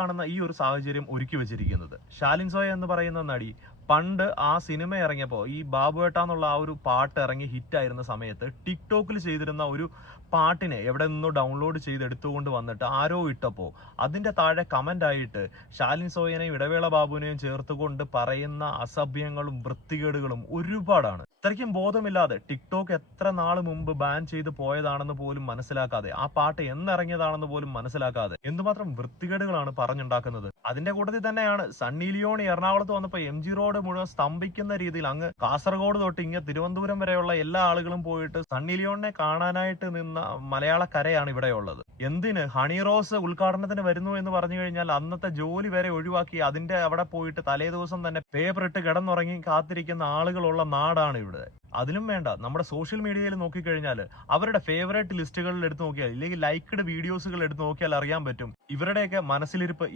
കാണുന്ന ഈ ഒരു സാഹചര്യം ഒരുക്കി വെച്ചിരിക്കുന്നത്. ശാലിൻ സോയ എന്ന് പറയുന്ന നടി പണ്ട് ആ സിനിമ ഇറങ്ങിയപ്പോൾ ഈ ബാബുവേട്ട എന്നുള്ള ആ ഒരു പാട്ട് ഇറങ്ങി ഹിറ്റായിരുന്ന സമയത്ത് ടിക്ടോക്കിൽ ചെയ്തിരുന്ന ഒരു പാട്ടിനെ എവിടെ നിന്നോ ഡൗൺലോഡ് ചെയ്ത് എടുത്തുകൊണ്ട് വന്നിട്ട് ആരോ ഇട്ടപ്പോൾ അതിന്റെ താഴെ കമന്റ് ആയിട്ട് ശാലിൻ സോയനെയും ഇടവേള ബാബുവിനെയും ചേർത്തുകൊണ്ട് പറയുന്ന അസഭ്യങ്ങളും വൃത്തികേടുകളും ഒരുപാടാണ്. ഇത്രയ്ക്കും ബോധമില്ലാതെ ടിക്ടോക്ക് എത്ര നാൾ മുമ്പ് ബാൻ ചെയ്ത് പോയതാണെന്ന് പോലും മനസ്സിലാക്കാതെ, ആ പാട്ട് എന്നിറങ്ങിയതാണെന്ന് പോലും മനസ്സിലാക്കാതെ എന്തുമാത്രം വൃത്തികേടുകളാണ് പറഞ്ഞുണ്ടാക്കുന്നത്. അതിന്റെ കൂട്ടത്തിൽ തന്നെയാണ് സണ്ണി ലിയോൺ എറണാകുളത്ത് വന്നപ്പോൾ MG റോഡ് മുഴുവൻ സ്തംഭിക്കുന്ന രീതിയിൽ അങ്ങ് കാസർഗോഡ് തൊട്ട് ഇങ്ങ് തിരുവനന്തപുരം വരെയുള്ള എല്ലാ ആളുകളും പോയിട്ട് സണ്ണി ലിയോണിനെ കാണാനായിട്ട് നിന്ന മലയാളക്കരയാണ് ഇവിടെയുള്ളത്. എന്തിന് ഹണി റോസ് ഉദ്ഘാടനത്തിന് വരുന്നു എന്ന് പറഞ്ഞു കഴിഞ്ഞാൽ അന്നത്തെ ജോലി വരെ ഒഴിവാക്കി അതിന്റെ അവിടെ പോയിട്ട് തലേ ദിവസം തന്നെ പേപ്പർ ഇട്ട് കിടന്നുറങ്ങി കാത്തിരിക്കുന്ന ആളുകളുള്ള നാടാണ് ഇവിടെ. അതിലും വേണ്ട, നമ്മുടെ സോഷ്യൽ മീഡിയയിൽ നോക്കിക്കഴിഞ്ഞാൽ അവരുടെ ഫേവറേറ്റ് ലിസ്റ്റുകളിൽ എടുത്ത് നോക്കിയാൽ, ഇല്ലെങ്കിൽ ലൈക്ക്ഡ് വീഡിയോസുകൾ എടുത്ത് നോക്കിയാൽ അറിയാൻ പറ്റും ഇവരുടെയൊക്കെ മനസ്സിലിരിപ്പ്